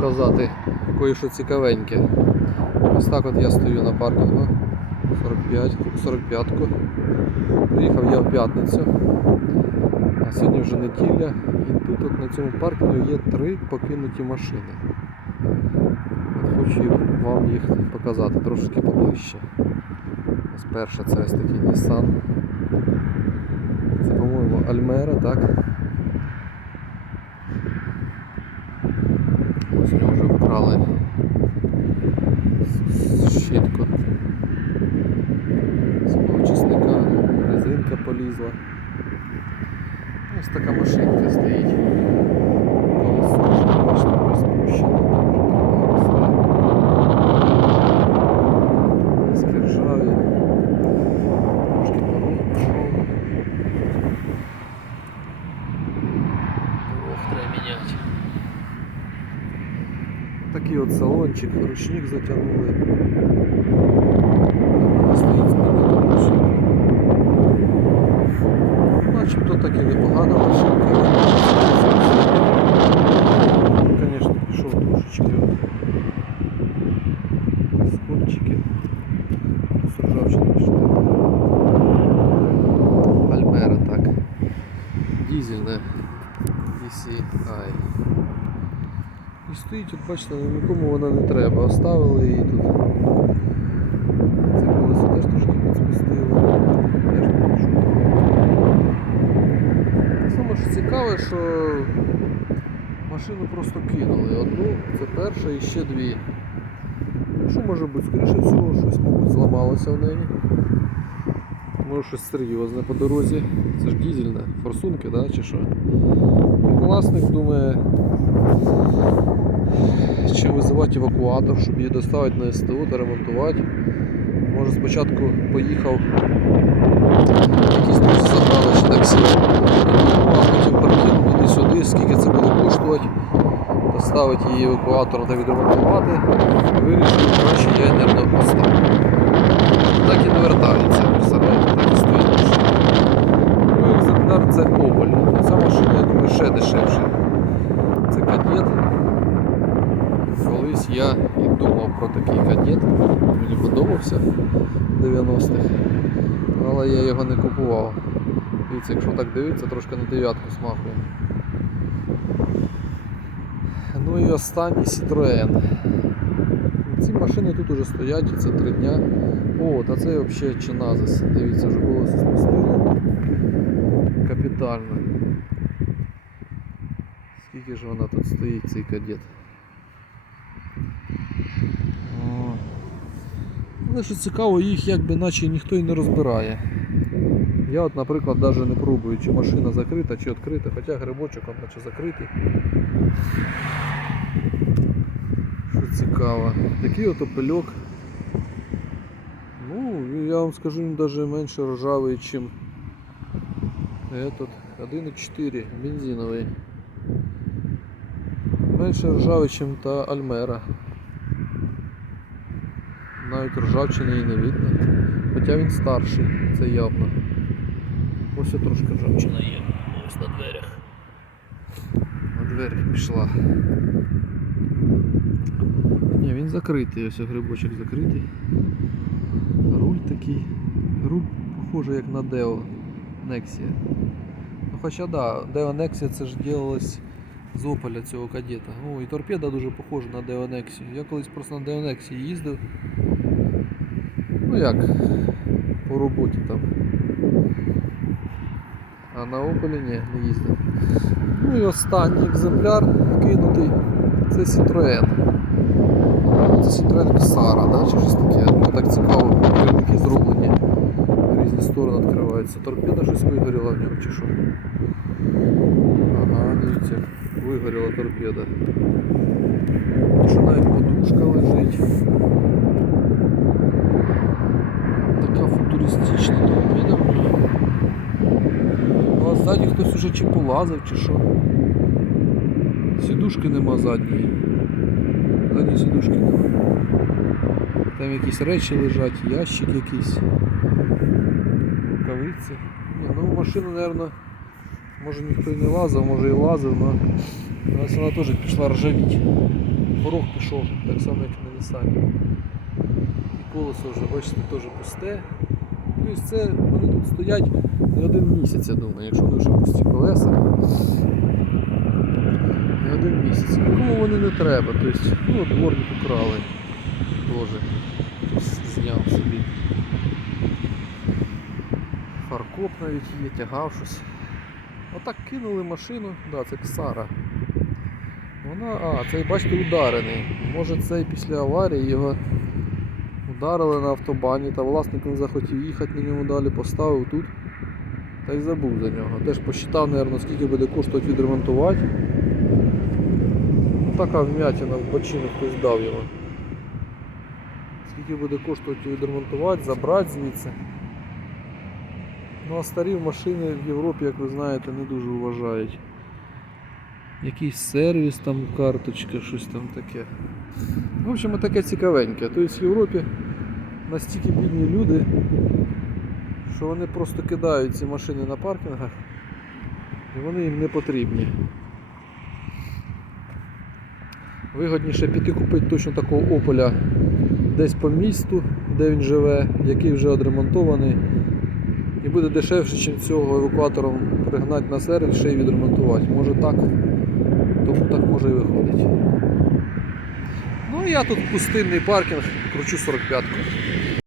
показати кое-що цікавеньке. Ось так от я стою на паркінгу 45, 45-ку. Приїхав я в п'ятницю. А сьогодні вже неділя. І тут от на цьому паркінгу є три покинуті машини. От хочу вам їх показати трошки поближче. Ось перша це ось такий Nissan. Це, по-моєму, Альмера, так? полізла. Ось така машинка стоїть. Колесо, вже, бачите, приспущене, там вже трава росте. Диски ржаві. Трошки порог пішов. Порог треба міняти. Такий от салончик, ручник затягнули. Начебто так і непогана машинка. Звісно, пішов трошечки. З ржавчини пішли. Альмера так. Дізельна DCI. І стоїть, от бачите, нікому вона не треба. Оставили її тут. Це колесо теж трошки підспустило. Я ж покажу. Саме що машину просто кинули. Одну, це перша і ще дві. Що може бути? Скоріше всього, щось, мабуть, зламалося в неї. Може щось серйозне по дорозі. Це ж дізельне, форсунки, да, чи що? Власник думає, чи визивати евакуатор, щоб її доставити на СТО та ремонтувати. Може спочатку поїхав якийсь друзі забрали чи таксі, ну, а потім прикинув туди-сюди, скільки це буде коштувати, доставити її евакуатором та відремонтувати, і вирішив, краще я енерго оставлю. Так і не вертається, представляєте, так і стоїть машина. Другий екземпляр це Оболь. Ця машина, я думаю, ще дешевша. Це кадет. Колись я і думав про такий кадет. Мені подобався в 90-х. Але я його не купував. Дивіться, якщо так дивитися, трошки на дев'ятку смахує. Ну і останній Citroën. Ці машини тут уже стоять, і це три дня. О, та це взагалі чиназис. Дивіться, вже колесо спустило. Капітально. Скільки ж вона тут стоїть, цей кадет? Але що цікаво, їх якби наче ніхто і не розбирає. Я от, наприклад, навіть не пробую, чи машина закрита, чи відкрита, хоча грибочок он наче закритий. Що цікаво. Такий от опельок. Ну, я вам скажу, він навіть менше ржавий, ніж этот 1.4 бензиновий. Менше ржавий, ніж та Альмера. Навіть ржавчини і не видно. Хоча він старший, це явно. Ось трошки ржавчина є. Ось на дверях. На дверях пішла. Ні, він закритий, ось грибочок закритий. Руль такий. Руль похожий як на Deo Nexia. Ну хоча да, Deo Nexia це ж ділалось з Opel цього кадета. О, і торпеда дуже похожа на Nexia. Я колись просто на Nexia їздив. Ну як, по роботі там. А на Opel ні, не їздив. Ну і останній екземпляр кинутий. Це Citroën. Це Citroën Xara, да, чи щось таке. Ну так цікаво, керівники зроблені. Різні сторони відкриваються. Торпеда щось вигоріла в ньому чи що. Ага, дивіться, вигоріла торпеда. Що навіть подушка лежить. Така футуристична торпеда. Ну а ззаді хтось уже чи полазив, чи що. Сідушки нема задньої. Задньої сідушки нема. Там якісь речі лежать, ящик якийсь. Рукавиці. Ну машина, мабуть, може ніхто і не лазив, може і лазив, але ось вона теж пішла ржавіть. порог пішов, так само як і на Нісані. І колесо вже, бачите, теж пусте. Тобто це вони тут стоять не один місяць, я думаю, якщо вони вже пусті колеса. Не один місяць. Нікому вони не треба. Тобто, ну, дворник украли. Теж зняв собі. Фаркоп навіть є, тягав щось. Отак кинули машину, да, це Ксара. Вона, а, цей, бачите, ударений. Може цей після аварії його ударили на автобані, та власник не захотів їхати на ньому далі, поставив тут та й забув за нього. Теж посчитав, мабуть, скільки буде коштувати відремонтувати. Ну, Така вмятина в бочину хтось дав його. Скільки буде коштувати відремонтувати, забрати звідси. Ну а старі машини в Європі, як ви знаєте, не дуже вважають. Якийсь сервіс, там карточка, щось там таке. В общем, таке цікавеньке. Тобто в Європі настільки бідні люди, що вони просто кидають ці машини на паркінгах і вони їм не потрібні. Вигодніше піти купити точно такого ополя десь по місту, де він живе, який вже відремонтований. Буде дешевше, ніж цього евакуатором пригнати на сервіс ще й відремонтувати. Може так, тому так може і виходить. Ну я тут пустинний паркінг кручу 45-ку.